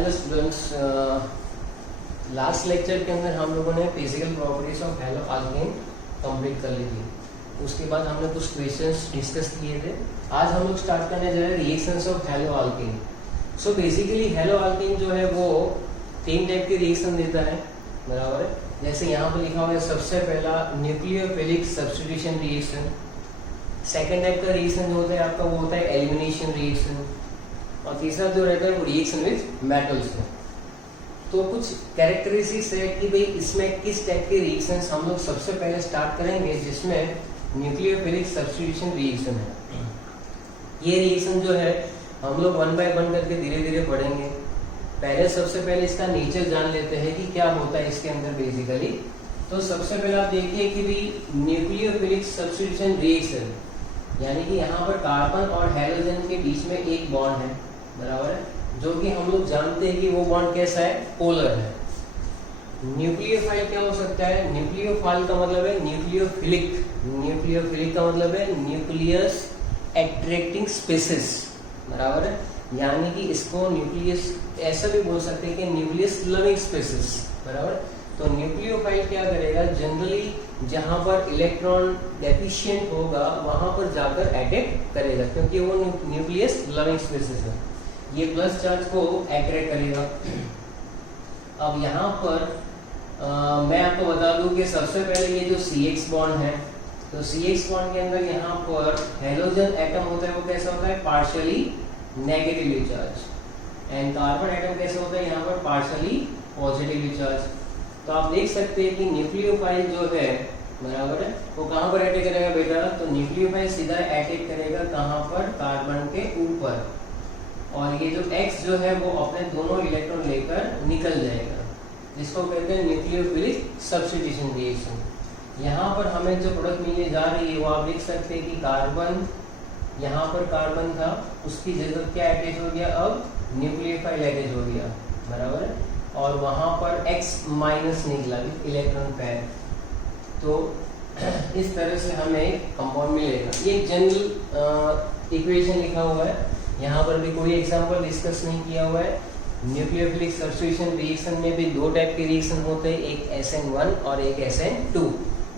Hello students, last lecture के अंदर हम लोगों ने physical properties of hello alkane complete कर ली थी। उसके बाद हमने कुछ क्वेश्चंस डिस्कस किए थे। आज हम लोग स्टार्ट करने जा रहे हैं reactions of hello alkane. So basically hello alkane जो है वो तीन टाइप के रिएक्शन देता है, बराबर है। जैसे यहाँ पर लिखा हुआ है सबसे पहला nucleophilic substitution reaction. Second type का रिएक्शन जो होता है आपका वो होता है एलिमिनेशन रिएक्शन, और तीसरा जो रहता है वो रिएक्शन विद मेटल्स है। तो कुछ कैरेक्टरिस्टिक्स है कि भाई इसमें किस टाइप के रिएक्शंस हम लोग सबसे पहले स्टार्ट करेंगे, जिसमें न्यूक्लियोफिलिक सब्स्टिट्यूशन रिएक्शन है। ये रिएक्शन जो है हम लोग वन बाय वन करके धीरे धीरे पढ़ेंगे। पहले सबसे पहले इसका नेचर जान लेते हैं कि क्या होता है इसके अंदर बेसिकली। तो सबसे पहले आप देखिए कि भाई न्यूक्लियोफिलिक सब्स्टिट्यूशन रिएक्शन यानी कि यहाँ पर कार्बन और हेलोजन के बीच में एक बॉन्ड है, बराबर है, जो कि हम लोग जानते हैं कि वो बॉन्ड कैसा है, पोलर है। न्यूक्लियोफाइल क्या हो सकता है? न्यूक्लियोफाइल का मतलब है न्यूक्लियोफिलिक। न्यूक्लियोफिलिक का मतलब है न्यूक्लियस अट्रैक्टिंग स्पीसीज, बराबर है। यानी कि इसको न्यूक्लियस ऐसा भी बोल सकते हैं कि न्यूक्लियस लविंग स्पीसीज, बराबर। तो न्यूक्लियोफाइल क्या करेगा, जनरली जहां पर इलेक्ट्रॉन डेफिशिएंट होगा वहां पर जाकर अटैक करेगा, क्योंकि वो न्यूक्लियस लविंग स्पीसीज है। ये प्लस चार्ज को अट्रैक्ट करेगा। अब यहाँ पर मैं आपको बता दूं कि सबसे पहले ये जो CX बॉन्ड है, तो CX बॉन्ड के अंदर यहाँ पर हेलोजन एटम होता है, वो कैसा होता है, partially negatively charge. And carbon atom कैसा होता है, यहाँ पर पार्शियली पॉजिटिवली चार्ज। तो आप देख सकते हैं कि न्यूक्लियोफाइल जो है, बराबर है, वो कहाँ पर अटैक करेगा बेटा, तो न्यूक्लियोफाइल सीधा अटैक करेगा कहाँ पर, कार्बन के ऊपर। और ये जो X जो है वो अपने दोनों इलेक्ट्रॉन लेकर निकल जाएगा, जिसको कहते हैं न्यूक्लियोफिलिक सब्स्टिट्यूशन रिएक्शन। यहाँ पर हमें जो प्रोडक्ट मिलने जा रही है वो आप देख सकते हैं कि कार्बन, यहाँ पर कार्बन था, उसकी जगह क्या अटैच हो गया, अब न्यूक्लियोफाइल अटैच हो गया, बराबर है। और वहां पर X माइनस निकला इलेक्ट्रॉन पैर। तो इस तरह से हमें कंपाउंड मिलेगा। ये जनरल इक्वेशन लिखा हुआ है, यहाँ पर भी कोई एग्जांपल डिस्कस नहीं किया हुआ है। न्यूक्लियोफिलिक सब्स्टिट्यूशन रिएक्शन में भी दो टाइप के रिएक्शन होते हैं, एक SN1 और एक SN2,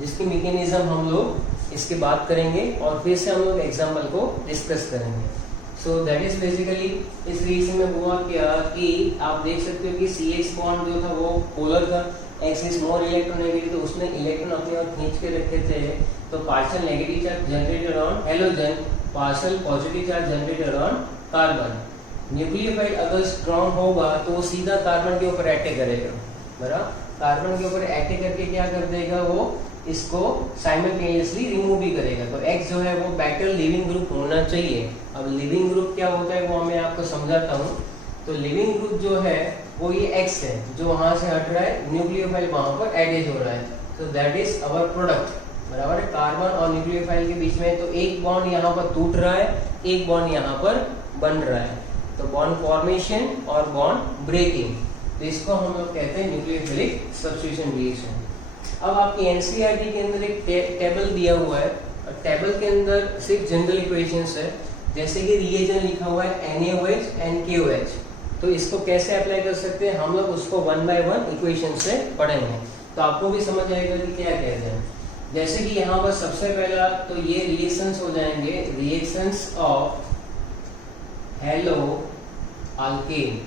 जिसकी मैकेनिज्म हम लोग इसके बात करेंगे और फिर से हम लोग एग्जाम्पल को डिस्कस करेंगे। सो दैट इज बेसिकली इस रिएक्शन में हुआ क्या कि आप देख सकते हो कि CX बॉन्ड जो था वो पोलर था, X इज मोर इलेक्ट्रोनेगेटिव, तो उसने इलेक्ट्रॉन अपने ओर खींच के रखे थे। तो partial negative charge generated on halogen, partial positive charge generated on carbon. Nucleophile अगर स्ट्रॉन्ग होगा तो वो सीधा कार्बन के ऊपर अटैक करेगा, बराबर। कार्बन के ऊपर अटैक करके क्या कर देगा, वो इसको साइमल्टेनियसली रिमूव भी करेगा। तो X जो है वो बेटर लिविंग ग्रुप होना चाहिए। अब लिविंग ग्रुप क्या होता है वो मैं आपको समझाता हूँ। तो लिविंग ग्रुप जो है वो ये X है, जो वहां से हट रहा है, न्यूक्लियोफाइल वहां पर अटैच हो रहा है। तो दैट इज अवर प्रोडक्ट, बराबर है। कार्बन और न्यूक्लियोफाइल के बीच में तो एक बॉन्ड यहाँ पर टूट रहा है, एक बॉन्ड यहाँ पर बन रहा है। तो बॉन्ड फॉर्मेशन और बॉन्ड ब्रेकिंग, तो इसको हम लोग कहते हैं न्यूक्लियोफिलिक सब्स्टिट्यूशन रिएक्शन। अब आपकी NCERT के अंदर एक टेबल दिया हुआ है, और टेबल के अंदर सिर्फ जनरल इक्वेशंस है। जैसे कि रिएजेंट लिखा हुआ है NaOH and KOH, तो इसको कैसे अप्लाई कर सकते हैं हम लोग, उसको वन बाय वन इक्वेशन से पढ़ेंगे, तो आपको भी समझ आएगा कि क्या कहते हैं। जैसे कि यहाँ पर सबसे पहला तो ये रिएक्शंस हो जाएंगे, reactions of hello alkane.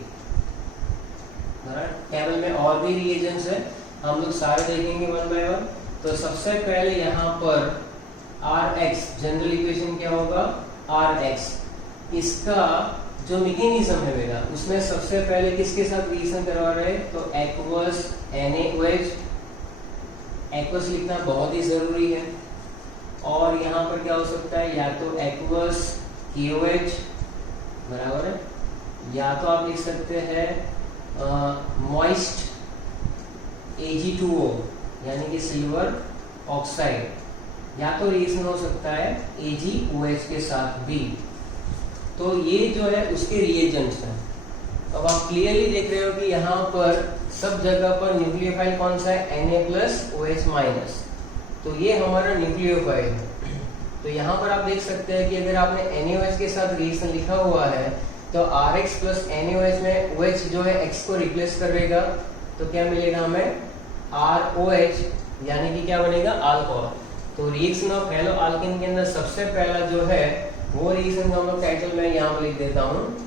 Table में और भी रिएजेंट्स है, हम लोग सारे देखेंगे वन बाय वन। तो सबसे पहले यहाँ पर RX, जनरल इक्वेशन क्या होगा, RX। इसका जो मैकेनिज्म है बेटा, उसमें सबसे पहले किसके साथ रिएक्शन करवा रहे हैं, तो एक्वस NaOH। एक्वस लिखना बहुत ही जरूरी है। और यहाँ पर क्या हो सकता है, या तो एक्वस KOH, बराबर है, या तो आप लिख सकते हैं मॉइस्ट Ag2O यानी कि सिल्वर ऑक्साइड, या तो रिएक्शन हो सकता है AgOH के साथ भी। तो ये जो है उसके रिएजेंट्स हैं। अब आप क्लियरली देख रहे हो कि यहाँ पर सब जगह पर न्यूक्लियोफाइल कौन सा है, Na+OH-। तो ये हमारा न्यूक्लियोफाइल है। तो यहाँ पर आप देख सकते हैं कि अगर आपने NaOH के साथ रिएक्शन लिखा हुआ है तो Rx प्लस NaOH में OH जो है X को रिप्लेस करेगा, तो क्या मिलेगा हमें ROH, यानी कि क्या बनेगा अल्कोहल। तो रिएक्शन ऑफ हेलो अल्केन के अंदर सबसे पहला जो है वो रिएक्शन का हम लोग टाइटल मैं यहाँ पर लिख देता हूँ,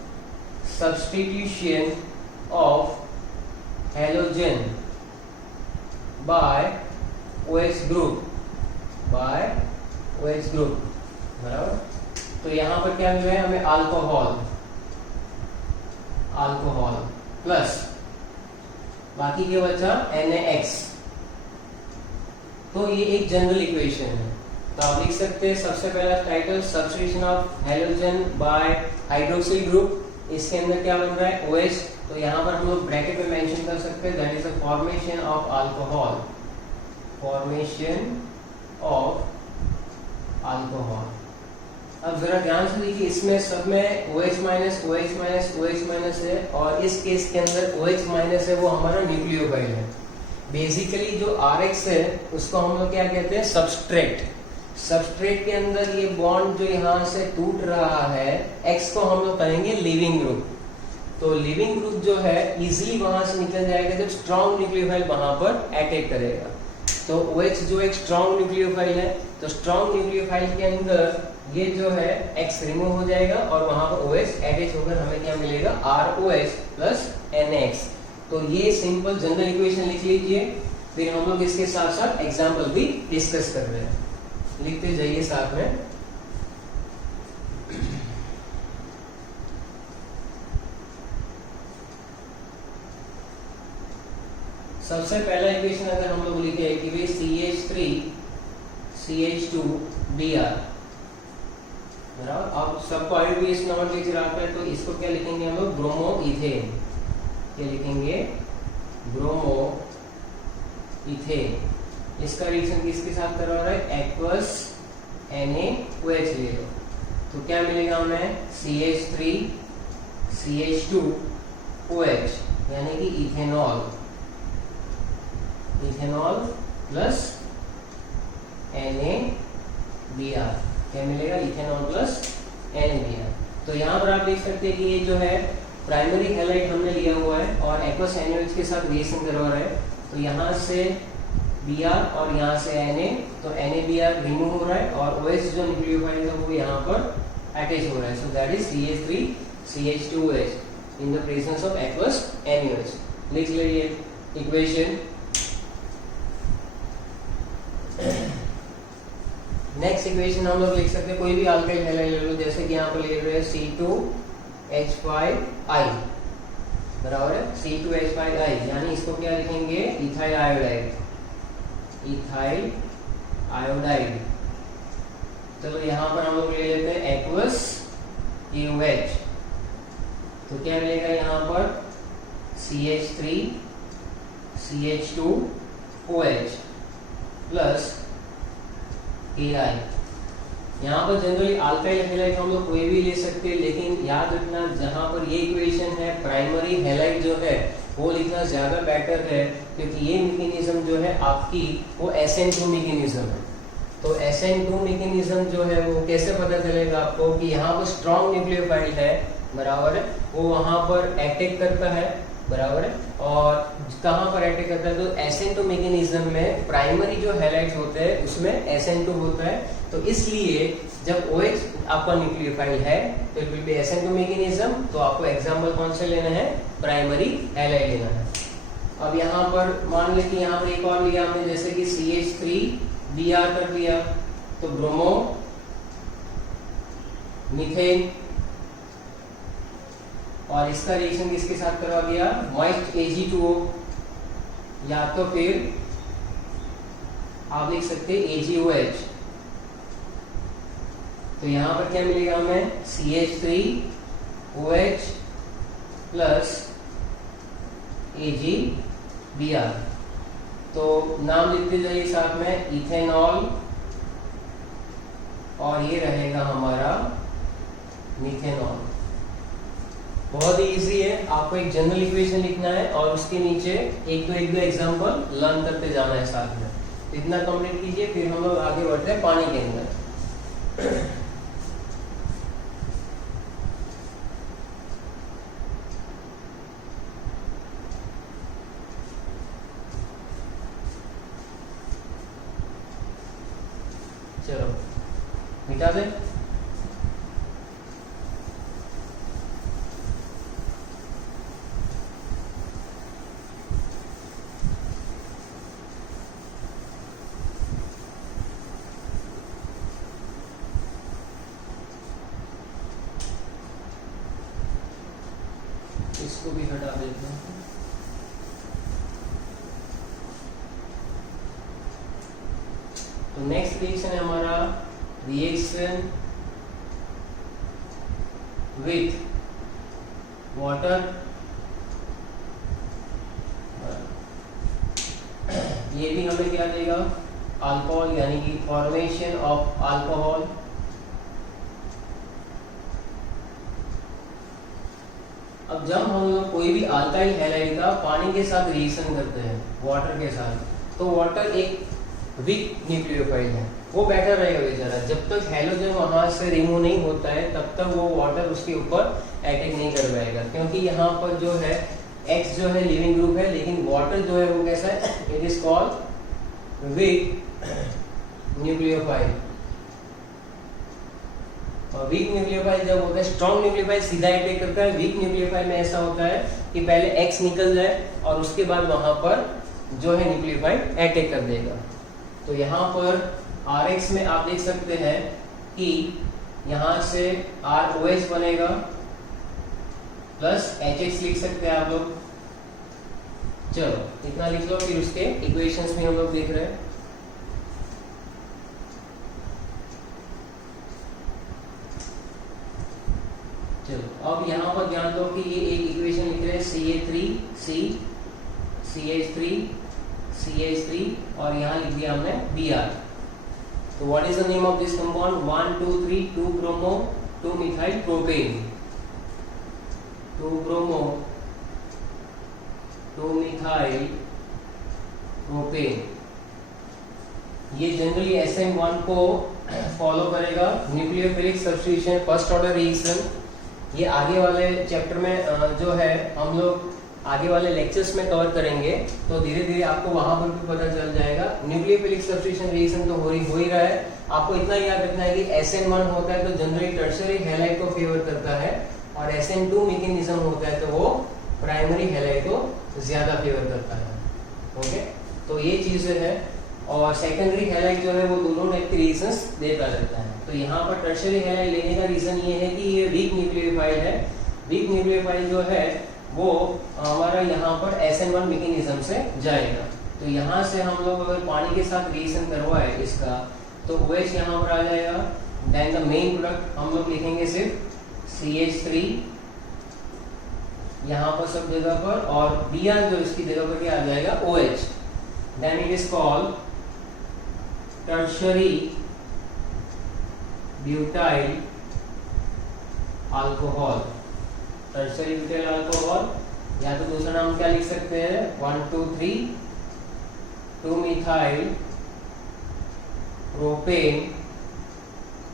substitution of halogen by OH group, बराबर। तो यहाँ पर क्या मिल रहा है हमें अल्कोहल प्लस बाकी क्या बचा NaX। तो ये एक जनरल इक्वेशन है, तो आप लिख सकते हैं सबसे पहला title substitution of halogen by hydroxyl group. इसके अंदर क्या बन रहा है OH, तो यहाँ पर हम लोग ब्रैकेट में मेंशन कर सकते हैं that is the formation of alcohol, अब जरा ध्यान से देखिए, इसमें सब में OH minus OH minus OH minus है, और इस केस के अंदर OH माइनस है वो हमारा न्यूक्लियोफाइल है। बेसिकली जो RX है उसको हम लोग क्या कहते हैं सबस्ट्रेट के अंदर ये बॉन्ड जो यहाँ से टूट रहा है X को हम लोग कहेंगे लिविंग ग्रुप। तो लिविंग ग्रुप जो है इजीली वहां से निकल जाएगा जब स्ट्रॉन्ग न्यूक्लियोफाइल वहां पर अटैक करेगा। तो OH जो एक स्ट्रॉन्ग न्यूक्लियोफाइल है, तो स्ट्रॉन्ग न्यूक्लियोफाइल के अंदर ये जो है X रिमूव हो जाएगा और वहां पर OH अटैच होकर हमें क्या मिलेगा ROH प्लस NaX। तो ये सिंपल जनरल इक्वेशन लिख लीजिए, फिर हम लोग इसके साथ साथ एग्जांपल भी डिस्कस कर रहे हैं, लिखते जाइए साथ में। सबसे पहला इक्वेशन अगर हम लोग लिखे कि भाई CH3CH2Br, बराबर। अब सबको आईडीएस नॉमेनक्लेचर आता है, तो इसको क्या लिखेंगे हम लोग ब्रोमो इथेन, क्या लिखेंगे ब्रोमो इथेन। इसका रिएक्शन किसके साथ करवा रहा है एक्वस NaOH ले लो, तो क्या मिलेगा हमें CH3CH2OH यानी कि इथेनॉल प्लस NaBr, क्या मिलेगा इथेनॉल प्लस NaBr। तो यहाँ पर आप देख सकते हैं कि ये जो है प्राइमरी हैलाइड हमने लिया हुआ है और एक्वस NaOH के साथ रिएक्शन करवा रहा है, तो यहाँ से Br और यहाँ से Na, तो NaBr रिमूव हो रहा है और OH जो न्यूक्लियोफाइल है वो यहाँ पर अटैच हो रहा है, so that is CH3CH2OH in the presence of aqueous NaOH। लिख लीजिए इक्वेशन। नेक्स्ट इक्वेशन हम लोग लिख सकते हैं कोई भी अल्काइल हैलाइड ले लो, जैसे कि यहाँ पर ले रहे हैं C2H5I, बराबर है C2H5I, यानी इसको क्या लिखेंगे इथाइल आयोडाइड। चलो यहाँ पर हम लोग ले लेते हैं एक्वस AOH, तो क्या मिलेगा यहाँ पर CH3CH2OH प्लस AI। यहाँ पर जनरली अल्काइल हैलाइड हम लोग कोई भी ले सकते हैं, लेकिन याद रखना जहाँ पर ये इक्वेशन है प्राइमरी हैलाइड जो है वो लिखना ज्यादा बेटर है, क्योंकि ये मैकेनिज्म जो है आपकी वो SN2 मैकेनिज्म है। तो SN2 मैकेनिज्म जो है वो कैसे पता चलेगा आपको कि यहाँ पर स्ट्रॉन्ग न्यूक्लियोफाइल है, बराबर है, वो वहां पर अटैक करता है, बराबर है, और कहाँ पर अटैक करता है तो SN2 मैकेनिज्म में प्राइमरी जो हैलाइड्स होते हैं उसमें SN2 होता है, तो इसलिए जब OH आपका न्यूक्लियोफाइल है तो it will be SN2 mechanism. तो आपको एग्जांपल कौन से लेना है प्राइमरी हैलाइड लेना है। अब यहाँ पर मान ले कि यहाँ पर एक और लिया हमने, जैसे कि CH3Br कर लिया, तो ब्रोमो मीथेन, और इसका रिएक्शन किसके साथ करवा दिया मॉइस्ट Ag2O, या तो फिर आप लिख सकते हैं AgOH। तो यहाँ पर क्या मिलेगा हमें CH3OH प्लस AgBr। तो नाम लिखते जाइए साथ में इथेनॉल, और ये रहेगा हमारा मिथेनॉल। बहुत ही इजी है, आपको एक जनरल इक्वेशन लिखना है और उसके नीचे एक दो एग्जांपल लर्न करते जाना है साथ में। तो इतना कंप्लीट कीजिए, फिर हम लोग आगे बढ़ते हैं पानी के अंदर। मिटा दे। इसको भी हटा देते हैं। तो नेक्स्ट रिएक्शन है हमारा रिएक्शन विथ वाटर। ये भी हमें क्या देगा, अल्कोहल, यानी कि फॉर्मेशन ऑफ अल्कोहल। अब जब हम लोग कोई भी अल्काइल हैलाइड का पानी के साथ रिएक्शन करते हैं, वाटर के साथ, तो वाटर एक वीक न्यूक्लियोफाइल है, वो बैठा रहेगा बेचारा। जब तक हैलोजन वहां से रिमूव नहीं होता है तब तक वो वाटर उसके ऊपर अटैक नहीं कर पाएगा, क्योंकि यहाँ पर जो है X जो है लिविंग ग्रुप है, लेकिन वाटर जो है वो कैसा है, it is called weak nucleophile. और वीक न्यूक्लियोफाइल जब होता है, स्ट्रॉन्ग न्यूक्लियोफाइल सीधा अटैक करता है। वीक न्यूक्लियोफाइल में ऐसा होता है कि पहले X निकल जाए और उसके बाद वहां पर जो है न्यूक्लियोफाइल अटैक कर देगा। तो यहाँ पर Rx में आप देख सकते हैं कि यहाँ से ROH बनेगा प्लस HX लिख सकते हैं आप लोग। चलो इतना लिख लो, फिर उसके इक्वेशंस में हम लोग देख रहे हैं। चलो अब यहाँ पर ध्यान दो कि ये एक इक्वेशन लिख रहे हैं CA3C CH3 CH3 और यहाँ लिख दिया हमने Br। तो what is the name of this compound, 1 2 3 2 bromo 2 methyl propane, 2 bromo 2 methyl propane. ये जनरली SM1 को फॉलो करेगा, nucleophilic substitution first order reaction. ये आगे वाले चैप्टर में जो है हम लोग आगे वाले लेक्चर्स में कवर करेंगे, तो धीरे धीरे आपको वहां पर भी पता चल जाएगा। न्यूक्लियोफिलिक सब्स्टिट्यूशन रिएक्शन तो हो ही रहा है। आपको इतना याद रखना है कि SN1 होता है तो जनरली टर्शियरी हैलाइड को फेवर करता है, और SN2 मैकेनिज्म होता है तो वो प्राइमरी हैलाइड को ज्यादा फेवर करता है। ओके, तो ये चीजें है। और सेकेंडरी हैलाइड जो है वो दोनों टाइप के रिएक्शंस देता रहता है। तो यहाँ पर टर्शियरी हैलाइड लेने का रीजन ये है कि ये वीक न्यूक्लियोफाइल है। वीक न्यूक्लियोफाइल जो है वो हमारा यहाँ पर SN1 मैकेनिज्म से जाएगा। तो यहाँ से हम लोग अगर पानी के साथ रिएक्शन करवाए इसका, तो OH यहाँ पर आ जाएगा। देन द मेन प्रोडक्ट हम लोग लिखेंगे सिर्फ CH3 यहाँ पर सब जगह पर, और Br जो इसकी जगह पर क्या आ जाएगा, OH। Then it is called tertiary butyl alcohol. Tertiary butyl alcohol, या तो दूसरा नाम क्या लिख सकते हैं, 1 2 3 2 मिथाइल प्रोपेन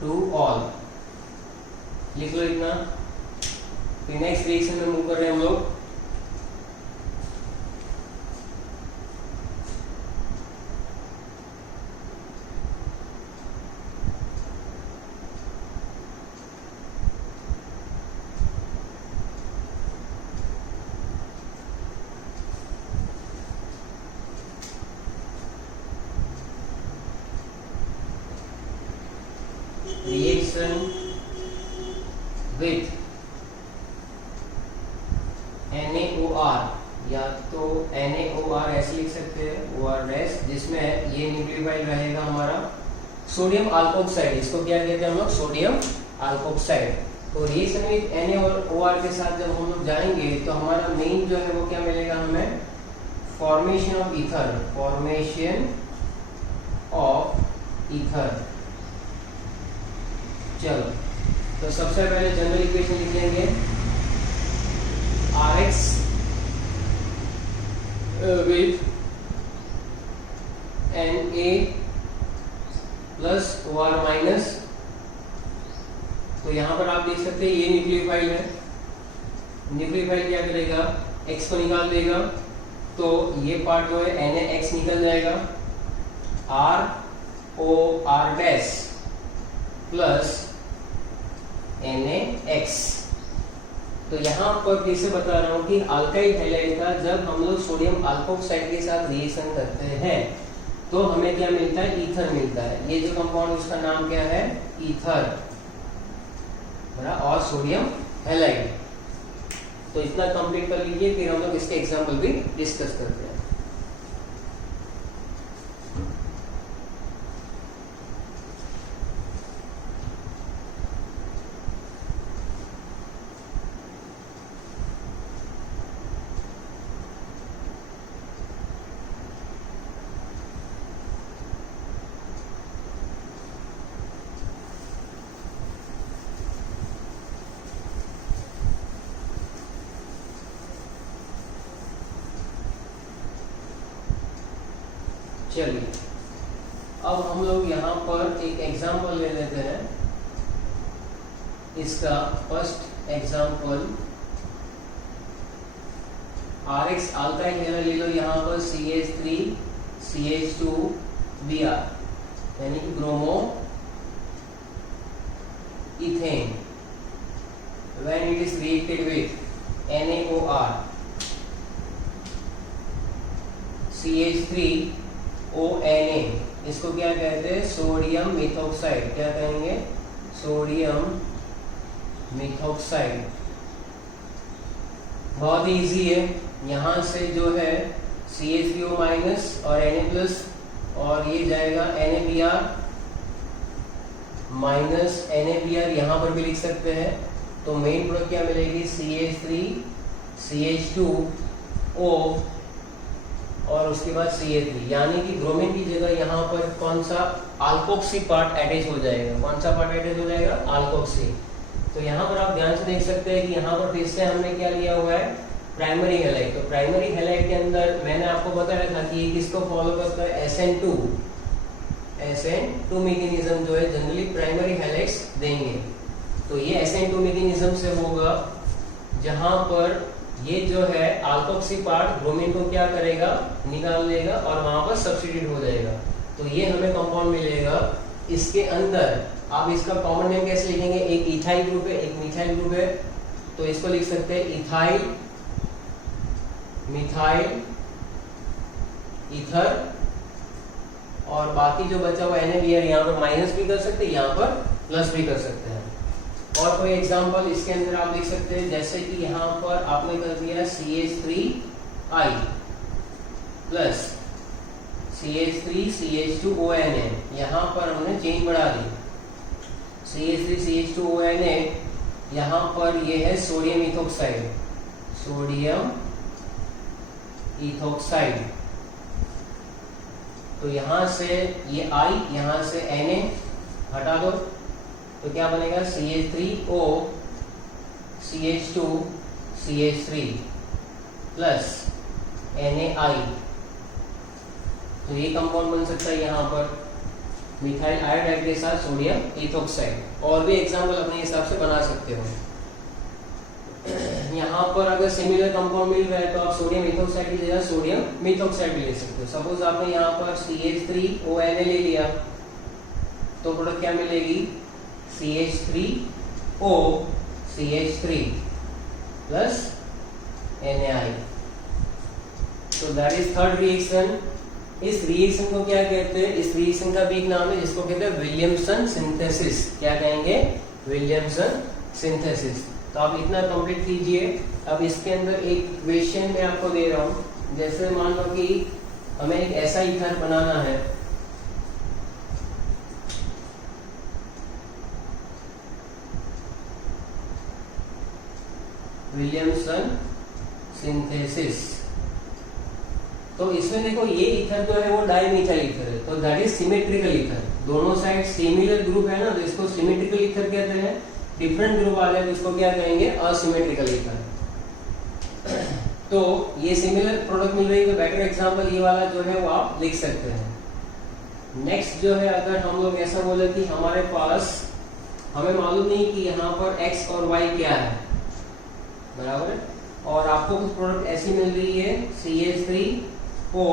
2 ऑल, लिख लो इतना। फिर नेक्स्ट रिएक्शन में मूव कर रहे हैं हम लोग। रिएक्शन विथ NaOR, या तो NaOR ऐसे लिख सकते हैं, OR-, जिसमें ये न्यूक्लियोफाइल रहेगा हमारा सोडियम अल्कोक्साइड। इसको क्या कहते हैं हम लोग, सोडियम अल्कोक्साइड। तो रिएक्शन विथ NaOR के साथ जब हम लोग जाएंगे तो हमारा मेन जो है वो क्या मिलेगा हमें, formation of ether, formation of ether. चलो तो सबसे पहले जनरल इक्वेशन लिख लेंगे, Rx with Na plus OR minus. तो यहाँ पर आप देख सकते हैं ये न्यूक्लियोफाइल है। न्यूक्लियोफाइल क्या करेगा, X को निकाल देगा, तो ये पार्ट जो है NaX निकल जाएगा, ROR डैश, प्लस NaX। तो यहाँ पर फिर से बता रहा हूँ कि अल्काइल हैलाइड का जब हम लोग सोडियम अल्कोक्साइड के साथ रिएक्शन करते हैं तो हमें क्या मिलता है, ईथर मिलता है। ये जो कंपाउंड उसका नाम क्या है, ईथर, और सोडियम हैलाइड। तो इतना कंप्लीट कर लीजिए, फिर हम लोग इसके एग्जाम्पल भी डिस्कस करते हैं। चलिए अब हम लोग यहाँ पर एक एग्जाम्पल ले लेते हैं। इसका first example RX alkyl halide ले लो, यहाँ पर CH3 CH2 Br यानी कि bromo ethane when it is reacted with NaOR CH3ONa, इसको क्या कहते हैं, सोडियम मिथॉक्साइड। क्या कहेंगे, सोडियम मिथॉक्साइड। बहुत ही इजी है। यहाँ से जो है CH3O- और Na+ और ये जाएगा NaBr माइनस NaBr, यहाँ पर भी लिख सकते हैं। तो मेन प्रोडक्ट क्या मिलेगी, CH3 CH2O और उसके बाद CH3, यानी कि ब्रोमीन की जगह यहाँ पर कौन सा अल्कोक्सी पार्ट अटैच हो जाएगा। कौन सा पार्ट अटैच हो जाएगा, अल्कोक्सी। तो यहाँ पर आप ध्यान से देख सकते हैं कि यहाँ पर फिर से हमने क्या लिया हुआ है, प्राइमरी हैलाइड। तो प्राइमरी हैलाइड के अंदर मैंने आपको बताया था कि किसको फॉलो करता है, SN2 मैकेनिज्म जो है जनरली प्राइमरी हैलाइड्स देंगे। तो ये SN2 मैकेनिज्म से होगा जहां पर ये जो है अल्कोक्सी पार्ट ब्रोमीन को क्या करेगा, निकाल लेगा और वहां पर सब्स्टिट्यूट हो जाएगा। तो ये हमें कंपाउंड मिलेगा। इसके अंदर आप इसका कॉमन नेम कैसे लिखेंगे, एक इथाइल ग्रुप है, एक मिथाइल ग्रुप है। तो इसको लिख सकते हैं इथाइल मिथाइल ईथर, और बाकी जो बचा हुआ NaBr यहाँ पर माइनस भी कर सकते हैं, यहाँ पर प्लस भी कर सकते हैं। और कोई एग्जांपल इसके अंदर आप लिख सकते हैं, जैसे कि यहाँ पर आपने कर दिया CH3I प्लस CH3 CH2ONa, यहाँ पर हमने चेन बढ़ा दी। CH3 CH2ONa, यहाँ पर ये है सोडियम इथोक्साइड, सोडियम इथोक्साइड। तो यहाँ से ये I, यहाँ से Na हटा दो, तो क्या बनेगा, CH3O CH2 CH3 plus NaI। तो ये कंपाउंड बन सकता है यहाँ पर मिथाइल आयोडाइड के साथ सोडियम इथोक्साइड। और भी एग्जाम्पल अपने हिसाब से बना सकते हो। यहाँ पर अगर सिमिलर कंपाउंड मिल रहा है तो आप सोडियम इथोक्साइड की जगह सोडियम मिथोक्साइड भी ले सकते हो। सपोज आपने यहाँ पर CH3ONa ले लिया, तो प्रोडक्ट क्या मिलेगी, CH3O CH3 प्लस NaI। तो दैट इज थर्ड रिएक्शन। इस रिएक्शन को क्या कहते हैं, इस रिएक्शन का भी एक नाम है जिसको कहते हैं विलियमसन सिंथेसिस। क्या कहेंगे, विलियमसन सिंथेसिस। तो आप इतना कंप्लीट कीजिए। अब इसके अंदर एक क्वेश्चन मैं आपको दे रहा हूं, जैसे मान लो कि हमें एक ऐसा ईथर बनाना है, विलियमसन सिंथेसिस। तो इसमें देखो ये ईथर जो है वो डाइमिथाइल ईथर है, तो दैट इज सिमेट्रिकल ईथर। दोनों साइड सिमिलर ग्रुप है ना, तो इसको सिमेट्रिकल ईथर कहते हैं। डिफरेंट ग्रुप आ जाए तो इसको क्या कहेंगे, असिमेट्रिकल ईथर। तो ये सिमिलर प्रोडक्ट मिल रही है, तो बेटर एग्जांपल ये वाला जो है वो आप लिख सकते हैं। नेक्स्ट जो है, अगर हम लोग ऐसा बोले कि हमारे पास, हमें मालूम नहीं कि यहाँ पर x और y क्या है, बराबर है, और आपको कुछ प्रोडक्ट ऐसी मिल रही है CH3O,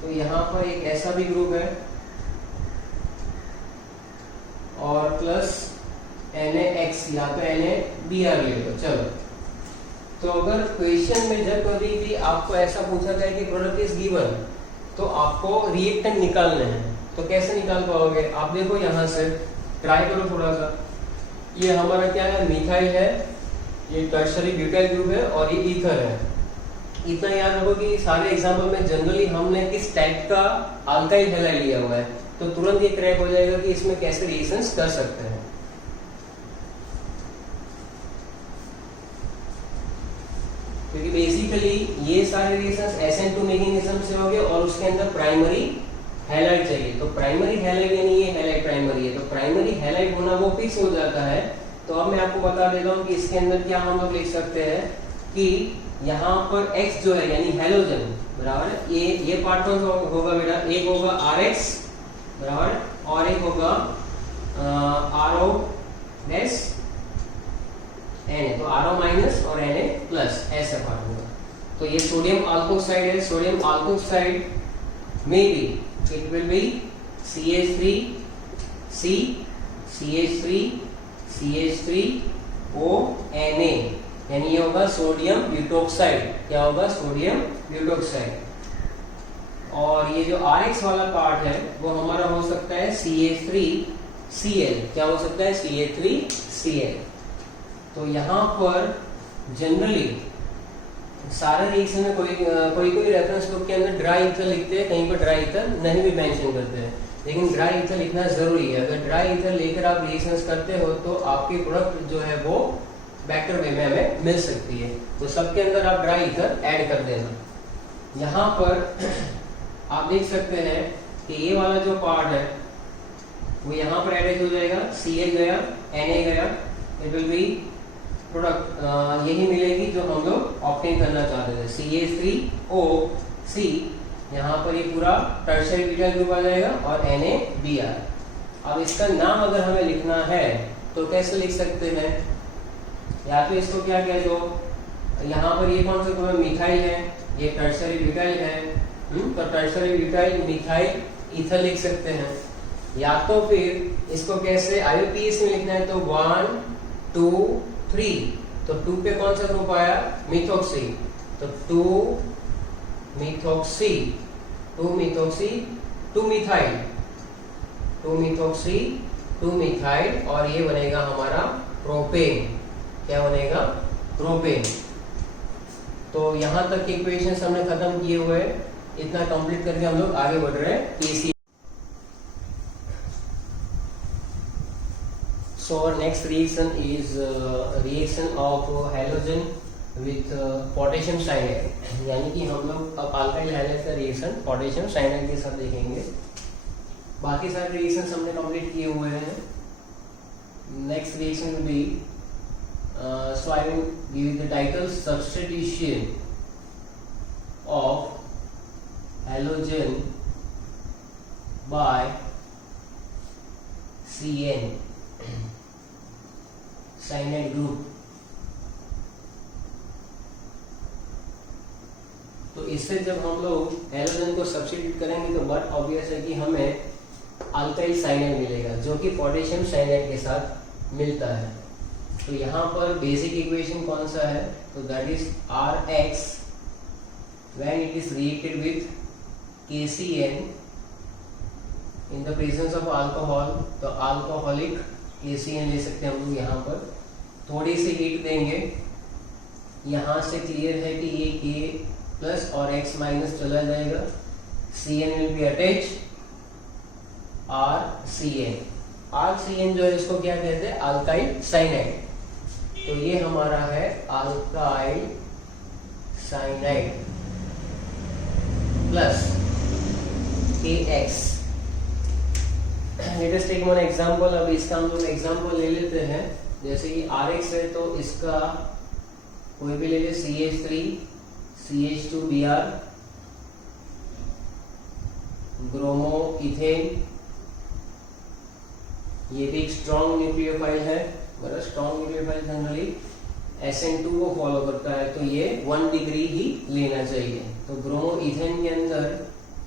तो यहाँ पर एक ऐसा भी ग्रुप है और प्लस NaX या तो NaBr ले लो। चलो, तो अगर क्वेश्चन में जब कभी भी आपको ऐसा पूछा जाए कि प्रोडक्ट इज गिवन, तो आपको रिएक्टेंट निकालने हैं। तो कैसे निकाल पाओगे? आप देखो यहाँ से ट्राई करो थोड़ा सा। ये हमारा क्या है? मिथाइल है, ये टर्शरी ब्यूटाइल ग्रुप है और ये ईथर है। इतना याद रखो कि सारे एग्जाम्पल में जनरली हमने किस टाइप का अल्काइल हैलाइड लिया हुआ है, तो तुरंत ये क्रैक हो जाएगा कि इसमें कैसे रिएक्शंस कर सकते हैं। क्योंकि बेसिकली ये सारे रिएक्शंस SN2 मैग्नीशियम से हो गए और उसके अंदर प्राइमरी हैलाइड चाहिए। तो प्राइमरी हैलाइड यानी ये हैलाइड प्राइमरी है, तो प्राइमरी हैलाइड होना वो फिक्स हो जाता है। तो अब मैं आपको बता देता हूँ कि इसके अंदर क्या हम लोग लिख सकते हैं कि यहाँ पर X जो है यानी हैलोजन बराबर है, ये पार्ट कौन सा होगा बेटा? एक होगा RX बराबर और एक होगा ROS Na, तो RO माइनस और Na प्लस ऐसा पार्ट होगा। तो ये सोडियम अल्कोक्साइड है। सोडियम अल्कोक्साइड में भी it will be CH3 C CH3 CH3O Na, यानी ये होगा सोडियम ब्यूटोक्साइड। क्या होगा? Sodium butoxide. और ये जो RX वाला पार्ट है वो हमारा हो सकता है CH3Cl। क्या हो सकता है? CH3Cl। तो यहाँ पर जनरली सारे रिएक्शन में कोई रेफरेंस बुक के अंदर ड्राई ईथर लिखते हैं, कहीं पर ड्राई ईथर नहीं भी मेंशन करते हैं, लेकिन ड्राई ईथर लिखना जरूरी है। अगर ड्राई ईथर लेकर आप रिएक्शंस करते हो तो आपकी प्रोडक्ट जो है वो बेटर वे में हमें मिल सकती है। तो सबके अंदर आप ड्राई ईथर ऐड कर देना। यहाँ पर आप देख सकते हैं कि ये वाला जो पार्ट है वो यहाँ पर एड हो जाएगा। Ca गया, Na गया, इट विल बी प्रोडक्ट यही मिलेगी जो हम लोग ऑब्टेन करना चाहते थे, CH3OC। यहाँ पर ये पूरा टर्शियरी ब्यूटाइल ग्रुप आ जाएगा और NaBr। अब इसका नाम अगर हमें लिखना है तो कैसे लिख सकते हैं? या तो इसको क्या कह दो, यहाँ पर ये कौन सा ग्रुप है? मिथाइल है, ये टर्शियरी ब्यूटाइल है, तो टर्शियरी ब्यूटाइल मिथाइल ईथर लिख सकते हैं। या तो फिर इसको कैसे IUPAC में लिखना है, तो 1 2 3, तो 2 पे कौन सा ग्रुप आया? मिथॉक्सी, तो 2 methoxy 2 methoxy 2 methyl 2 methoxy 2 methyl और ये बनेगा हमारा प्रोपेन। क्या बनेगा? प्रोपेन। तो यहाँ तक के इक्वेशंस हमने खत्म किए हुए हैं। इतना कंप्लीट करके हम लोग आगे बढ़ रहे हैं KC। So our next reaction is reaction of halogen with potassium cyanide, यानी कि हम लोग अब अल्काइल हैलाइड का रिएक्शन पोटेशियम साइनाइड के साथ देखेंगे। बाकी सारे रिएक्शंस हमने कंप्लीट किए हुए हैं। Next reaction will be so I will give the title substitution of halogen by CN cyanide group. तो इससे जब हम लोग हैलोजन को सब्स्टिट्यूट करेंगे तो बट ऑब्वियस है कि हमें अल्काइल साइनाइड मिलेगा जो कि पोटेशियम साइनाइड के साथ मिलता है। तो यहाँ पर बेसिक इक्वेशन कौन सा है? तो that is RX when it is reacted with KCN in the presence of alcohol. तो अल्कोहलिक KCN ले सकते हैं हम लोग। यहाँ पर थोड़ी सी हीट देंगे, यहाँ से क्लियर है कि ये K प्लस और X माइनस चला जाएगा। CN will be attach RCN। RCN जो है इसको क्या कहते हैं? Alkyl cyanide. तो ये हमारा है alkyl cyanide plus KX। Let us take one example. अब इसका हम लोग एग्जांपल ले लेते हैं। जैसे कि RX है तो इसका कोई भी ले ले, CH3 CH2Br ब्रोमो इथेन। ये भी एक स्ट्रॉन्ग न्यूक्लियोफाइल है, बड़ा स्ट्रॉन्ग न्यूक्लियोफाइल जनरली SN2 को फॉलो करता है, तो ये 1 डिग्री ही लेना चाहिए। तो ब्रोमो इथेन के अंदर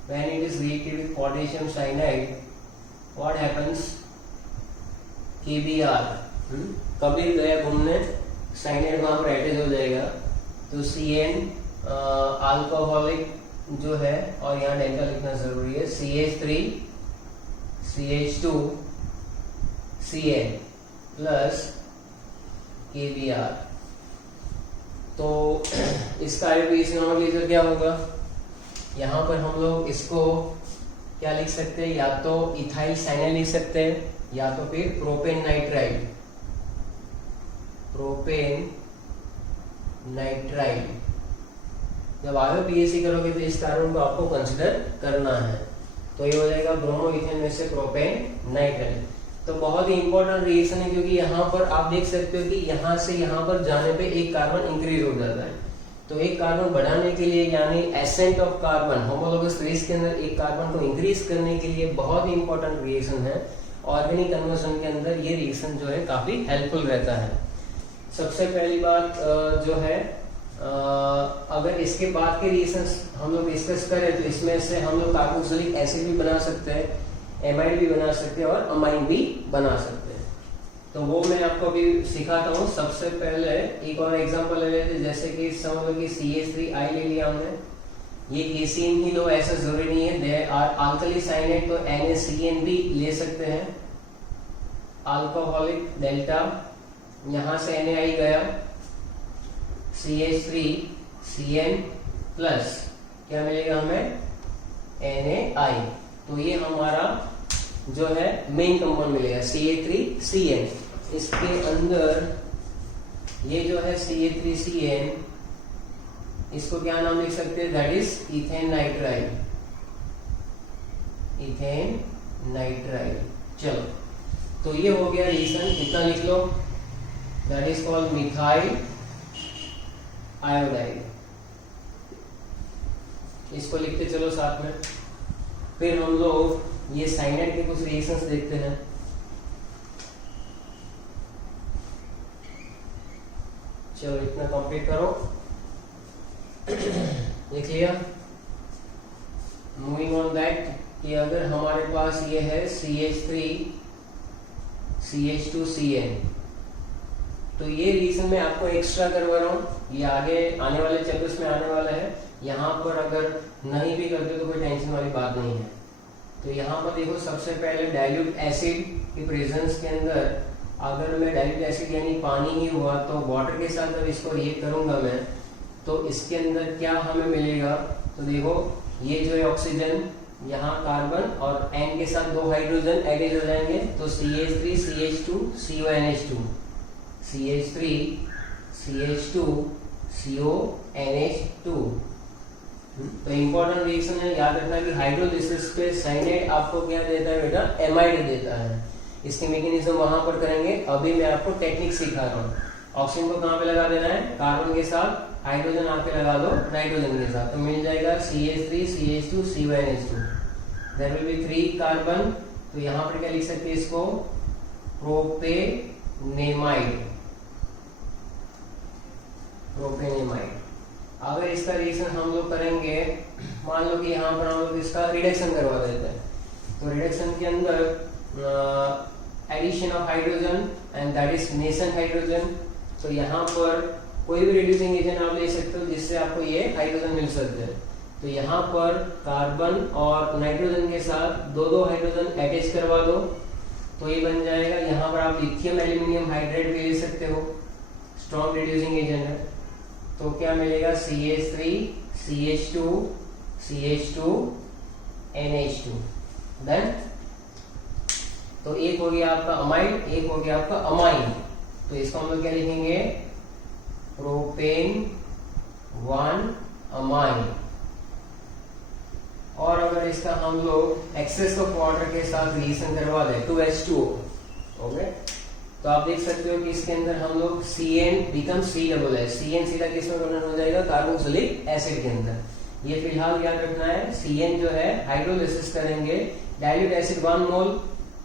when it is reacted with potassium cyanide, what happens? KBr, कभी गया घूमने, साइनाइड वहां पर अटैच हो जाएगा, तो CN अल्कोहलिक जो है, और यहाँ डेल्टा लिखना जरूरी है, CH3 CH2 CN plus KBr। तो इसका नॉमेनक्लेचर क्या होगा, यहाँ पर हम लोग इसको क्या लिख सकते हैं, या तो इथाइल साइनाइड लिख सकते हैं, या तो फिर प्रोपेन नाइट्राइड, प्रोपेन नाइट्राइड। जब आगे पीएचडी करोगे तो इस कार्बन को आपको कंसिडर करना है, तो ये हो जाएगा ब्रोमो इथेन में से प्रोपेन नाइट्राइड। तो बहुत ही इंपॉर्टेंट रिएक्शन है, क्योंकि यहाँ पर आप देख सकते हो कि यहाँ से यहाँ पर जाने पे एक कार्बन इंक्रीज हो जाता है। तो एक कार्बन बढ़ाने के लिए, यानी ascent of carbon homologous phase के अंदर एक कार्बन को इंक्रीज करने के लिए बहुत ही इंपॉर्टेंट रिएक्शन है। ऑर्गेनिक कन्वर्जन के अंदर ये रिएक्शन जो है काफी हेल्पफुल रहता है। सबसे पहली बात जो है, अगर इसके बाद के रिएक्शंस हम लोग डिस्कस करें तो इसमें से हम लोग कार्बोक्सिलिक एसिड भी बना सकते हैं, एमाइड भी बना सकते हैं और अमाइन भी बना सकते हैं। तो वो मैं आपको अभी सिखाता हूँ। सबसे पहले एक और एग्जांपल ले लेते हैं, जैसे कि समझ लो कि CH3I ले लिया हमने, ये केसीन ही लो, ऐसा जरूरी नहीं है। देयर आर अल्कली साइनाइड, तो NaCN भी ले सकते हैं। अल्कोहलिक डेल्टा, यहां से NaI गया, CH3CN प्लस क्या मिलेगा हमें, NaI। तो ये हमारा जो है मेन कंपाउंड मिलेगा CH3CN। इसके अंदर ये जो है CH3CN, इसको क्या नाम लिख सकते हैं, that is ethane nitride, ethane nitride. चलो, तो ये हो गया रिएक्शन, इतना लिख लो, that is called methyl iodide. इसको लिखते चलो साथ में। फिर हम लोग ये साइनाइड के कुछ रिएक्शंस देखते हैं। चलो इतना कंप्लीट करो, लिख लिया। मूविंग ऑन दैट, कि अगर हमारे पास ये है CH3 CH2CN, तो ये रिएक्शन मैं आपको एक्स्ट्रा करवा रहा हूँ, ये आगे आने वाले चैप्टर्स में आने वाला है। यहाँ पर अगर नहीं भी करते तो कोई टेंशन वाली बात नहीं है। तो यहाँ पर देखो, सबसे पहले डाइल्यूट एसिड की प्रेजेंस के अंदर अगर मैं डाइल्यूट एसिड यानी पानी ही हुआ, तो वाटर के साथ जब इसको रिएक्ट करूंगा मैं, तो इसके अंदर क्या हमें मिलेगा, तो देखो ये जो है ऑक्सीजन, यहाँ कार्बन और N के साथ 2 हाइड्रोजन एडेड हो जाएंगे, तो CH3 CH2 CONH2, CH3 CH2 CONH2। तो इंपॉर्टेंट रिएक्शन है, याद रखना कि हाइड्रोलिसिस पे साइनाइड आपको क्या देता है बेटा, एमाइड देता है। इसके मैकेनिज्म वहां पर करेंगे, अभी मैं आपको टेक्निक सिखा रहा हूँ। ऑक्सीजन को कहाँ पे लगा देना है, कार्बन के साथ, हाइड्रोजन आके लगा दो नाइट्रोजन के साथ, तो मिल जाएगा CH3 CH2 CONH2। There will be 3 carbon, तो यहाँ पर क्या लिख सकते हैं इसको, प्रोपेनेमाइड, प्रोपेनेमाइड। अगर इसका रिएक्शन हम लोग करेंगे, मान लो कि यहाँ पर हम लोग इसका रिडक्शन करवा देते हैं, तो रिडक्शन के अंदर addition of hydrogen and that is nascent hydrogen. तो यहाँ पर कोई भी रिड्यूसिंग एजेंट आप ले सकते हो जिससे आपको ये हाइड्रोजन मिल सकते हैं। तो यहाँ पर कार्बन और नाइट्रोजन के साथ 2 हाइड्रोजन अटैच करवा दो, तो ये बन जाएगा। यहाँ पर आप लिथियम एल्यूमिनियम हाइड्राइड भी ले सकते हो, स्ट्रॉन्ग रिड्यूसिंग एजेंट है। तो क्या मिलेगा, CH3 CH2 CH2 NH2। Then तो एक हो गया आपका अमाइड, एक हो गया आपका अमाइन। तो इसको हम लोग क्या लिखेंगे, प्रोपेन 1 अमाइन। और अगर इसका हम लोग एक्सेस ऑफ वाटर के साथ रिएक्शन करवा दें, 2H2O, ओके, तो आप देख सकते हो कि इसके अंदर हम लोग CN बिकम COO, CN सीधा किसमें कन्वर्ट हो जाएगा, कार्बोक्सिलिक एसिड के अंदर। ये फिलहाल याद रखना है, CN जो है हाइड्रोलिसिस करेंगे, डाइल्यूट एसिड 1 मोल,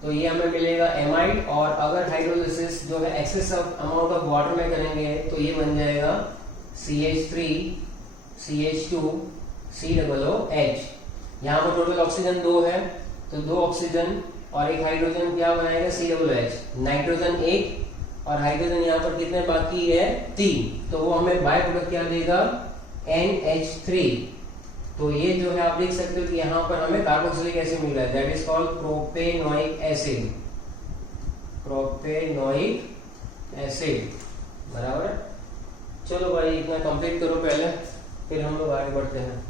तो ये हमें मिलेगा एमाइड। और अगर हाइड्रोलिसिस जो है excess of amount of water में करेंगे, तो ये बन जाएगा CH3 CH2 COOH। यहाँ पर टोटल ऑक्सीजन 2 है, तो 2 ऑक्सीजन और एक हाइड्रोजन क्या बनाएगा COH, नाइट्रोजन एक और हाइड्रोजन यहाँ पर कितने बाकी है 3, तो वो हमें बाय प्रोडक्ट क्या देगा NH3। तो ये जो है आप देख सकते हो कि यहाँ पर हमें कार्बोक्सिलिक एसिड मिल रहा है, that is called propanoic acid, propanoic acid, बराबर है। चलो भाई इतना कंप्लीट करो पहले, फिर हम लोग आगे बढ़ते हैं।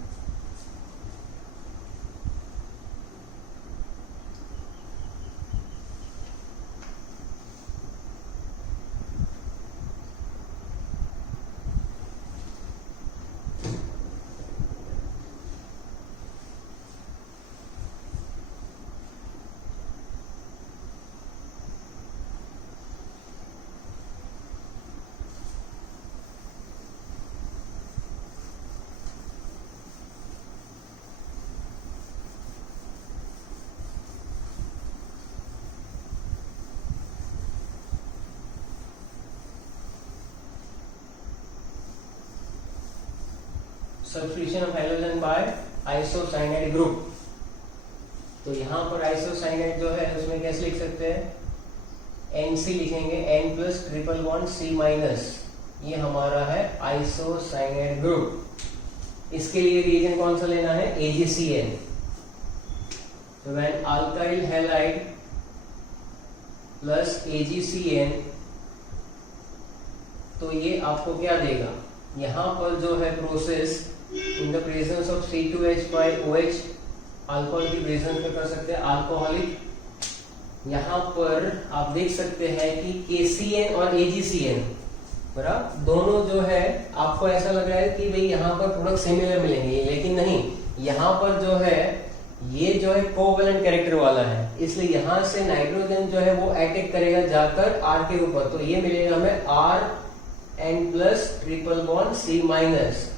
Substitution of halogen by isocyanide group. तो यहाँ पर आइसोसाइनाइड जो है उसमें कैसे लिख सकते हैं, NC लिखेंगे, N+1CC-, ये हमारा है आइसोसाइनाइड ग्रुप। इसके लिए रिएजेंट कौन सा लेना है AgCN। तो when alkyl halide plus AgCN, तो ये आपको क्या देगा, यहाँ पर जो है process in the presence of C2H5OH, alcohol की प्रेजेंस में कर सकते हैं अल्कोहलिक। यहाँ पर आप देख सकते हैं कि KCN और AgCN बराबर दोनों जो है, आपको ऐसा लग रहा है कि भाई यहाँ पर प्रोडक्ट सिमिलर मिलेंगे, लेकिन नहीं, यहाँ पर जो है ये जो है कोवेलेंट कैरेक्टर वाला है, इसलिए यहाँ से नाइट्रोजन जो है वो अटैक करेगा जाकर R के ऊपर, तो ये मिलेगा हमें RN+CC-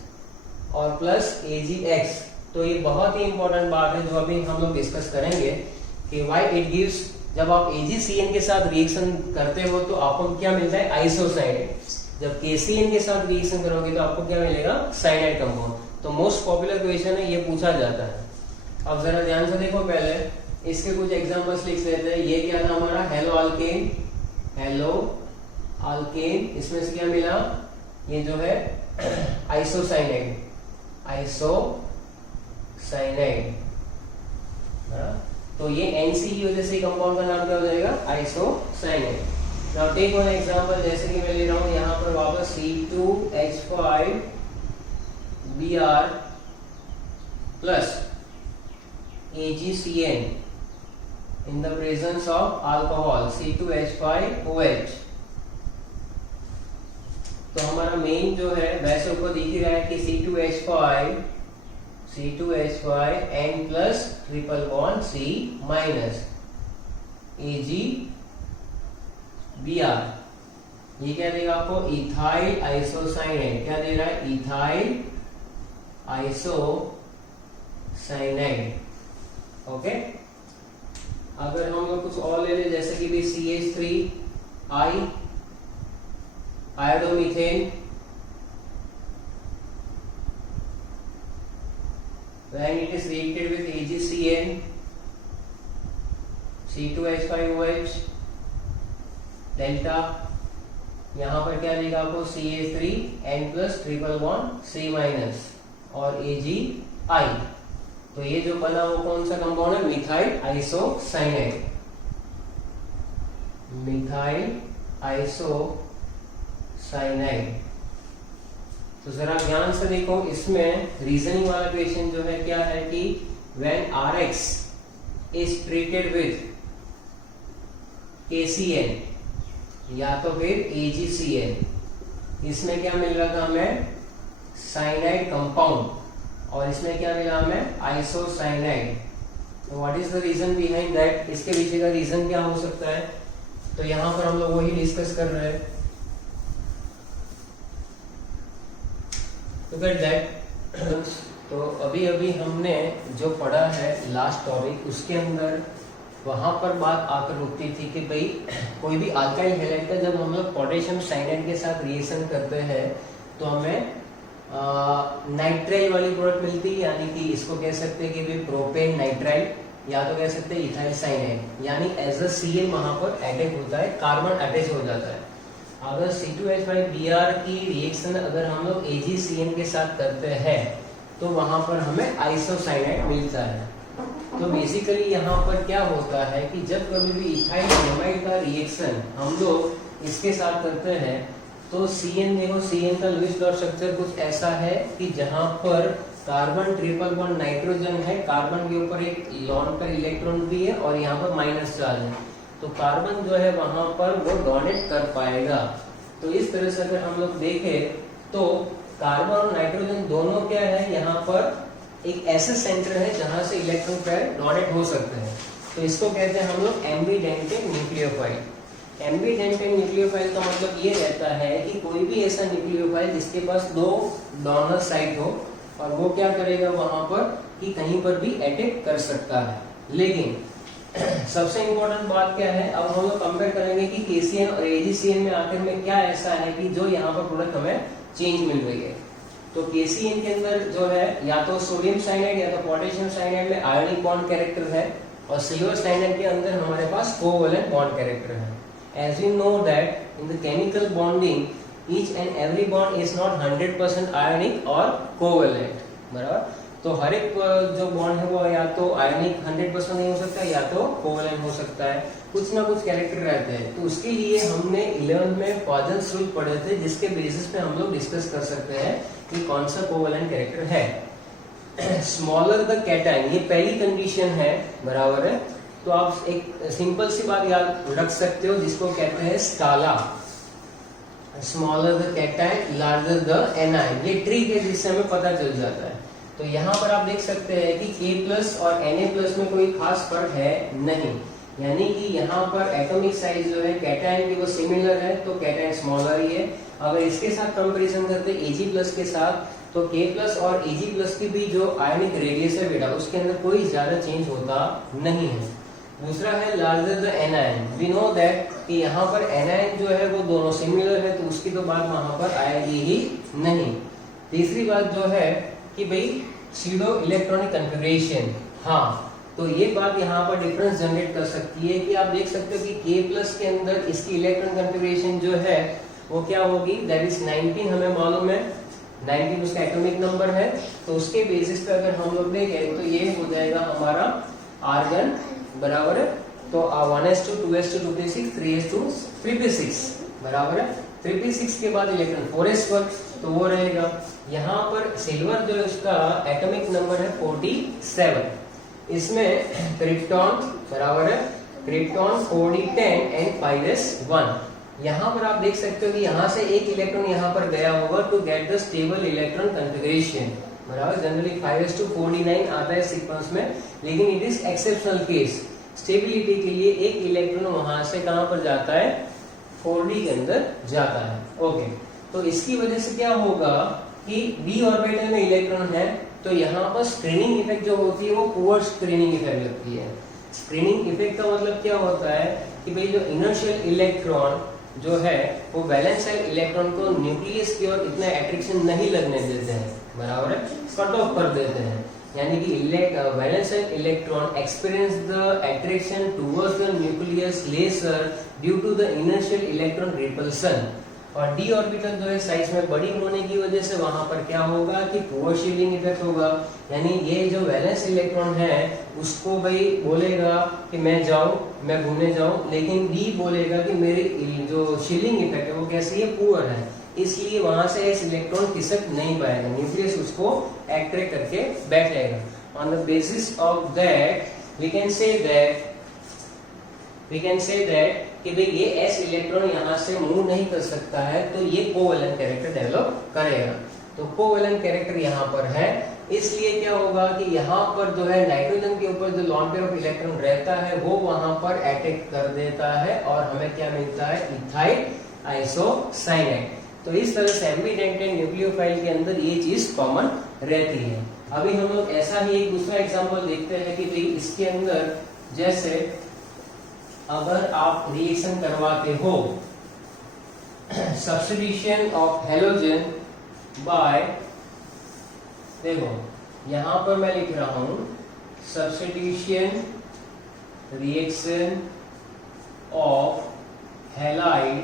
और प्लस AgX। तो ये बहुत ही इंपॉर्टेंट बात है जो अभी हम लोग डिस्कस करेंगे कि व्हाई इट गिव्स, जब आप AgCN के साथ रिएक्शन करते हो तो आपको क्या मिलता है आइसोसाइनाइड, जब KCN के साथ रिएक्शन करोगे तो आपको क्या मिलेगा साइनाइड कंपाउंड। तो मोस्ट पॉपुलर क्वेश्चन है, ये पूछा जाता है। अब जरा ध्यान से देखो, पहले इसके कुछ एग्जांपल्स लिख लेते हैं। ये क्या था हमारा हेलो अल्केन, हेलो अल्केन, इसमें से क्या मिला, ये जो है आइसोसाइनाइड, आइसोसाइनाइड, तो ये NC की वजह से कंपाउंड का नाम क्या हो जाएगा isocyanide. Now take one example, जैसे कि मैं ले रहा हूं यहाँ पर वापस C2H5Br plus AgCN in the presence of alcohol C2H5OH। तो हमारा मेन जो है वैसे ऊपर दिख ही रहा है कि C2H5N+CC- AgBr, ये क्या देगा आपको इथाइल आइसोसाइनाइड, क्या दे रहा है इथाइल आइसोसाइनाइड। ओके, अगर हम लोग कुछ और ले ले, जैसे कि भी CH3I आयोडोमीथेन, when it is reacted with AgCN, C2H5OH delta, यहाँ पर क्या देगा आपको CH3N+111C- और AgI। तो ये जो बना वो कौन सा कंपाउंड है, मिथाइल आइसोसाइनाइड, मिथाइल आइसोसाइनाइड। तो जरा ध्यान से देखो, इसमें रीजनिंग वाला क्वेश्चन जो है क्या है कि when RX is treated with KCN या तो फिर AgCN, इसमें क्या मिल रहा था हमें साइनाइड कंपाउंड, और इसमें क्या मिला हमें आइसोसाइनाइड। तो what is the reason behind that, इसके पीछे का रीजन क्या हो सकता है, तो यहां पर हम लोग वही डिस्कस कर रहे हैं। तो तो अभी अभी हमने जो पढ़ा है लास्ट टॉपिक, उसके अंदर वहां पर बात आकर रुकती थी कि भाई कोई भी अल्काइल हैलाइड का जब हम लोग पोटेशियम साइनाइड के साथ रिएक्शन करते हैं तो हमें नाइट्राइल वाली प्रोडक्ट मिलती है, यानी कि इसको कह सकते हैं कि भी प्रोपेन नाइट्राइल। या तो कह सकते हैं इथाइल साइनाइड, यानी एज अ Cl वहां पर अटैक होता है, कार्बन अटैच हो जाता है। अगर C2H5Br की रिएक्शन अगर हम लोग AgCN के साथ करते हैं तो वहां पर हमें आइसोसाइनाइड मिलता है। तो बेसिकली यहाँ पर क्या होता है कि जब कभी भी इथाइल ब्रोमाइड का रिएक्शन हम लोग इसके साथ करते हैं तो CN देखो, CN का लुईस डॉट स्ट्रक्चर कुछ ऐसा है कि जहां पर कार्बन ट्रिपल बॉन्ड नाइट्रोजन है, कार्बन के ऊपर एक लॉन पेयर इलेक्ट्रॉन भी है और यहाँ पर माइनस चार्ज है, तो कार्बन जो है वहां पर वो डोनेट कर पाएगा। तो इस तरह से अगर हम लोग देखें तो कार्बन और नाइट्रोजन दोनों क्या है, यहाँ पर एक ऐसा सेंटर है जहां से इलेक्ट्रॉन पेयर डोनेट हो सकते हैं। तो इसको कहते हैं हम लोग एम्बीडेंटेड न्यूक्लियोफाइल। एम्बीडेंटेड न्यूक्लियोफाइल का मतलब ये रहता है कि कोई भी ऐसा न्यूक्लियोफाइल जिसके पास दो डोनर साइट हो और वो क्या करेगा वहां पर कि कहीं पर भी अटैक कर सकता है। लेकिन सबसे इंपॉर्टेंट बात क्या है, अब हम लोग कंपेयर करेंगे कि KCN और AgCN में आखिर में क्या ऐसा है कि जो यहाँ पर प्रोडक्ट हमें चेंज मिल रही है। तो KCN के अंदर जो है या तो सोडियम साइनाइड या तो पोटेशियम साइनाइड में आयोनिक बॉन्ड कैरेक्टर है और सिल्वर साइनाइड के अंदर हमारे पास कोवैलेंट बॉन्ड कैरेक्टर है। As we know that in the chemical bonding each and every bond is not 100% ionic और कोवैलेंट, बराबर। तो हर एक जो बॉन्ड है वो या तो आयोनिक 100% नहीं हो सकता या तो कोवैलेंट हो सकता है, कुछ ना कुछ कैरेक्टर रहते हैं। तो उसके लिए हमने 11th में पॉइजन्स रूल पढ़े थे जिसके बेसिस पे हम लोग डिस्कस कर सकते हैं कि कौन सा कोवैलेंट कैरेक्टर है। स्मॉलर द कैटायन, ये पहली कंडीशन है, बराबर है। तो आप एक सिंपल सी बात याद रख सकते हो जिसको कहते हैं स्काला। Smaller the cation larger the anion, ये ट्रिक है जिससे हमें पता चल जाता है। तो यहाँ पर आप देख सकते हैं कि K+ और Na+ में कोई खास फर्क है नहीं, यानी कि यहाँ पर एटॉमिक साइज जो है कैटायन की वो सिमिलर है तो कैटायन स्मॉलर ही है। अगर इसके साथ कंपैरिजन करते हैं Ag+ के साथ तो K+ और Ag+ की भी जो आयनिक रेडियस है बेटा उसके अंदर कोई ज्यादा चेंज होता नहीं है। दूसरा है larger the anion, we know that कि यहाँ पर एनायन जो है वो दोनों सिमिलर है तो उसकी तो बात वहां पर आएगी ही नहीं। तीसरी बात जो है कि भाई सीडो इलेक्ट्रॉनिक कॉन्फ़िगरेशन, हाँ तो ये बात यहाँ पर डिफरेंस जनरेट कर सकती है कि आप देख सकते हो कि K+ के अंदर इसकी इलेक्ट्रॉन कॉन्फ़िगरेशन जो है वो क्या होगी, दैट इज 19 हमें मालूम है, 19 उसका एटॉमिक नंबर है। तो उसके बेसिस पे अगर हम लोग देखें तो ये हो जाएगा हमारा आर्गन, बराबर है। तो 1s2 2s2 2p6 3s2 3p6, बराबर है। 3p6 के बाद इलेक्ट्रॉन 4s1 तो वो रहेगा। यहाँ पर सिल्वर जो है उसका एटॉमिक नंबर है 47, इसमें क्रिप्टॉन, बराबर है, क्रिप्टॉन 4d10 एंड 5s1। यहाँ पर आप देख सकते हो कि यहाँ से एक इलेक्ट्रॉन यहाँ पर गया होगा to get the stable electron configuration, बराबर। जनरली 5s2 4d9 आता है सीक्वेंस में, लेकिन it is exceptional case. Stability के लिए एक इलेक्ट्रॉन वहां से कहां पर जाता है, 4d के अंदर जाता है। ओके, तो इसकी वजह से क्या होगा कि d ऑर्बिटल में इलेक्ट्रॉन है तो यहाँ पर स्क्रीनिंग इफेक्ट जो होती है वो पुअर स्क्रीनिंग इफेक्ट लगती है। स्क्रीनिंग इफेक्ट का मतलब क्या होता है कि भाई जो इनर्शियल इलेक्ट्रॉन जो है वो वैलेंस शेल इलेक्ट्रॉन को न्यूक्लियस की ओर इतना अट्रैक्शन नहीं लगने देते हैं, बराबर है, कट ऑफ कर देते हैं। यानी कि valence shell electron experience the attraction towards the nucleus lesser due to the inertial electron repulsion. और d ऑर्बिटल जो है साइज में बड़ी होने की वजह से वहां पर क्या होगा कि पुअर शील्डिंग इफेक्ट होगा। यानी ये जो वैलेंस इलेक्ट्रॉन है उसको भाई बोलेगा कि मैं जाऊं, मैं घूमने जाऊं, लेकिन d बोलेगा कि मेरी जो शील्डिंग इफेक्ट है वो कैसी है, पुअर है, इसलिए वहां से इस इलेक्ट्रॉन खिसक नहीं पाएगा, न्यूक्लियस उसको अट्रैक्ट करके बैठेगा। On the basis of that we can say that कि भाई ये s इलेक्ट्रॉन यहाँ से मूव नहीं कर सकता है तो ये कोवैलेंट कैरेक्टर डेवलप करेगा। तो कोवैलेंट कैरेक्टर यहाँ पर है, इसलिए क्या होगा कि यहाँ पर जो है नाइट्रोजन के ऊपर जो लॉन पेयर ऑफ इलेक्ट्रॉन रहता है वो वहां पर अटैक कर देता है और हमें क्या मिलता है, इथाइल आइसोसाइनाइड। तो इस तरह से एम्बीडेंटेड न्यूक्लियोफाइल के अंदर ये चीज कॉमन रहती है। अभी हम लोग ऐसा ही एक दूसरा एग्जांपल देखते हैं कि भाई इसके अंदर जैसे अगर आप रिएक्शन करवाते हो सब्स्टिट्यूशन ऑफ हैलोजन बाय, देखो यहां पर मैं लिख रहा हूं substitution reaction of halide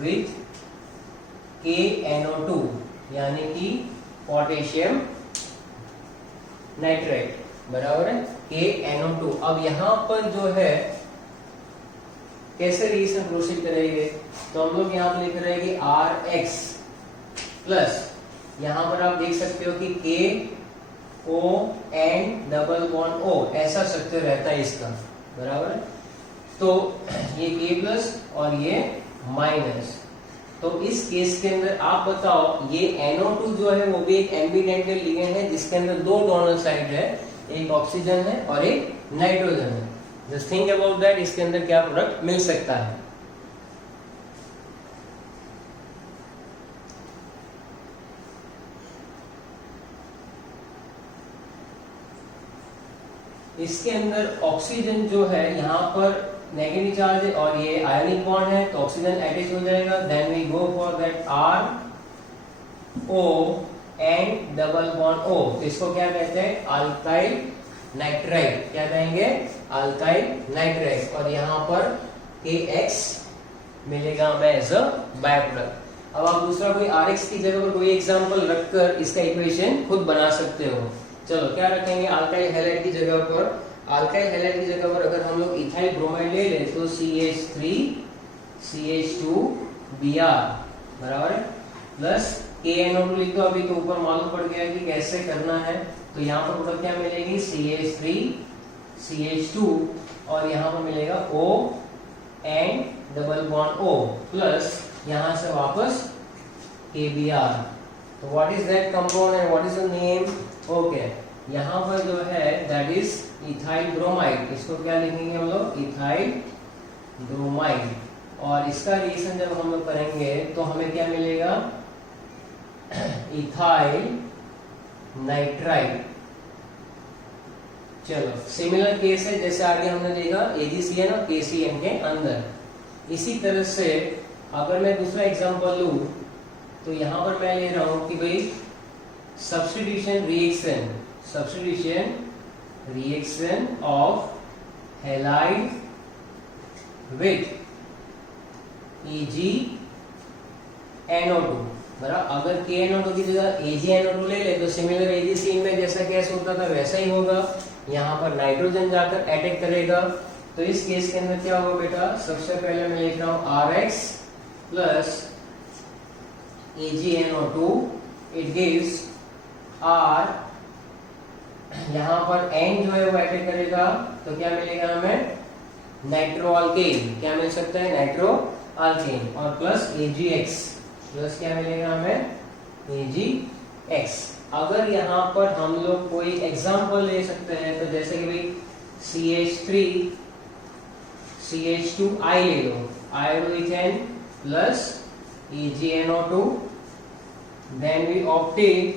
with KNO2 यानी कि पोटेशियम नाइट्रेट, बराबर है KNO2। अब यहां पर जो है कैसे रिएक्शन प्रोसीड करेंगे, तो हम लोग यहाँ पे लिख रहे हैं कि RX प्लस, यहां पर आप देख सकते हो कि KON ऐसा स्ट्रक्चर रहता है इसका, बराबर है। तो ये K प्लस और ये माइनस। तो इस केस के अंदर आप बताओ, ये NO2 जो है वो भी एक एम्बिडेंटल लिगेंड है जिसके अंदर दो डोनर साइड है, एक ऑक्सीजन है और एक नाइट्रोजन है। जस्ट थिंक अबाउट दैट, इसके अंदर क्या प्रोडक्ट मिल सकता है। इसके अंदर ऑक्सीजन जो है यहाँ पर नेगेटिव चार्ज है और ये आयनिक बॉन्ड है, तो ऑक्सीजन अटैच हो जाएगा। Then we go for that RON_O, इसको क्या कहते हैं, अल्काइल नाइट्राइड। क्या कहेंगे, अल्काइल नाइट्राइड। और यहाँ पर KX मिलेगा हमें एज अ बाय प्रोडक्ट। अब आप दूसरा कोई RX की जगह पर कोई एग्जांपल रखकर इसका इक्वेशन खुद बना सकते हो। चलो क्या रखेंगे, अल्काइल हैलाइड की जगह पर, अल्काइल हैलाइड की जगह पर अगर हम लोग इथाइल ब्रोमाइड ले ले तो CH3CH2Br, बराबर है, प्लस KNO2 लिख दो। अभी तो ऊपर मालूम पड़ गया कि कैसे करना है। तो यहाँ पर प्रोडक्ट क्या मिलेगी, CH3CH2 और यहाँ पर मिलेगा ON_O प्लस यहाँ से वापस KBr। तो what is that compound and what is the name, okay. यहाँ पर जो है दैट इज इथाइल ब्रोमाइड, इसको क्या लिखेंगे हम लोग, इथाइल ब्रोमाइड। और इसका रिएक्शन जब हम लोग करेंगे तो हमें क्या मिलेगा, इथाइल नाइट्राइड। चलो सिमिलर केस है जैसे आगे हमने देखा AgCN और KCN के अंदर। इसी तरह से अगर मैं दूसरा एग्जांपल लूं तो यहां पर मैं ले रहा हूं कि भाई substitution reaction of halide with EgNO2, बराबर। अगर KNO2 की जगह AgNO2 ले ले तो सिमिलर AgCN में जैसा केस होता था वैसा ही होगा। यहाँ पर नाइट्रोजन जाकर अटैक करेगा। तो इस केस के अंदर क्या होगा बेटा, सबसे पहले मैं लिख रहा हूँ RX plus AgNO2, it gives R, यहाँ पर N जो है वो अटैक करेगा तो क्या मिलेगा हमें, नाइट्रोअल्केन। क्या मिल सकता है, नाइट्रोअल्केन। और प्लस AgX, प्लस क्या मिलेगा हमें, AgX। अगर यहाँ पर हम लोग कोई एग्जांपल ले सकते हैं तो जैसे कि भाई CH3CH2I ले लो, iodoethane plus AgNO2, then we obtain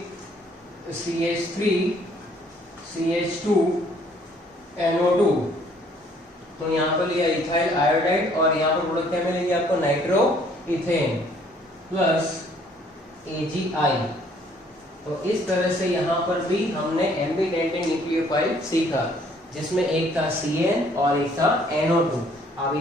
CH3CH2NO2। तो यहाँ पर लिया इथाइल आयोडाइड और यहाँ पर प्रोडक्ट क्या मिलेगी आपको, नाइट्रो इथेन प्लस AgI। तो इस तरह से यहाँ पर भी हमने एम्बिडेंटेड न्यूक्लियोफाइल सीखा जिसमें एक था CN और एक था NO2। अब